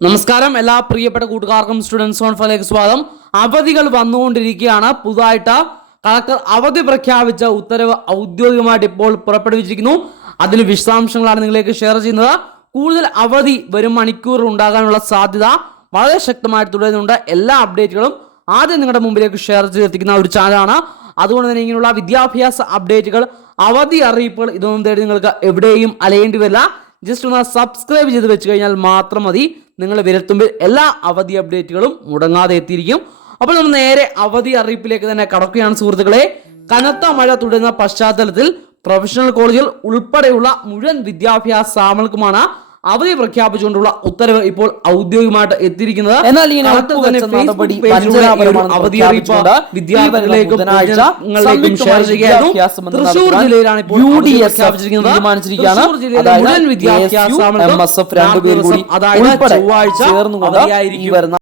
നമസ്കാരം. എല്ലാ പ്രിയപ്പെട്ട കൂട്ടുകാർക്കും സ്റ്റുഡൻസ് ഓൺ സ്വാഗതം. അവധികൾ വന്നുകൊണ്ടിരിക്കുകയാണ്. പുതുതായിട്ട് കളക്ടർ അവധി പ്രഖ്യാപിച്ച ഉത്തരവ് ഔദ്യോഗികമായിട്ട് ഇപ്പോൾ പുറപ്പെടുവിച്ചിരിക്കുന്നു. അതിന് വിശദാംശങ്ങളാണ് നിങ്ങളിലേക്ക് ഷെയർ ചെയ്യുന്നത്. കൂടുതൽ അവധി വരും മണിക്കൂറിൽ ഉണ്ടാകാനുള്ള സാധ്യത വളരെ ശക്തമായിട്ട് തുടരുന്നുണ്ട്. എല്ലാ അപ്ഡേറ്റുകളും ആദ്യം നിങ്ങളുടെ മുമ്പിലേക്ക് ഷെയർ ചെയ്തെത്തിക്കുന്ന ഒരു ചാനലാണ്. അതുകൊണ്ട് തന്നെ ഇങ്ങനെയുള്ള വിദ്യാഭ്യാസ അപ്ഡേറ്റുകൾ അവധി അറിയിപ്പുകൾ ഇതൊന്നും തേടി നിങ്ങൾക്ക് എവിടെയും അലയേണ്ടി വരില്ല. ജസ്റ്റ് ഒന്ന് സബ്സ്ക്രൈബ് ചെയ്ത് വെച്ച് കഴിഞ്ഞാൽ മാത്രം മതി. നിങ്ങൾ വിരൽത്തുമ്പിൽ എല്ലാ അവധി അപ്ഡേറ്റുകളും മുടങ്ങാതെ എത്തിയിരിക്കും. അപ്പോൾ നമ്മൾ നേരെ അവധി അറിയിപ്പിലേക്ക് തന്നെ കടക്കുകയാണ് സുഹൃത്തുക്കളെ. കനത്ത മഴ തുടരുന്ന പശ്ചാത്തലത്തിൽ പ്രൊഫഷണൽ കോളേജുകൾ ഉൾപ്പെടെയുള്ള മുഴുവൻ വിദ്യാഭ്യാസ സ്ഥാപനങ്ങൾക്കുമാണ് അവധി പ്രഖ്യാപിച്ചുകൊണ്ടുള്ള ഉത്തരവ് ഇപ്പോൾ ഔദ്യോഗികമായിട്ട് എത്തിയിരിക്കുന്നത്. എന്നാൽ നടപടി ഈ അവധി അറിയിപ്പ് വിദ്യാർത്ഥികളിലേക്കും ഷെയർ സംയുക്തമായി വിദ്യാഭ്യാസ തൃശൂർ ജില്ലയിലാണ് ഇപ്പോൾ യു ഡി എസ് തീരുമാനിച്ചിരിക്കുകയാണ്. തൃശൂർ ജില്ലയിലെ അതായത് മുഴുവൻ വിദ്യാഭ്യാസ ASU, സ്ഥാപനങ്ങൾക്കും MSF രണ്ടുപേർ കൂടി അതായത് ചൊവ്വാഴ്ച ചേർന്നുകൊണ്ട് ഈ വരുന്ന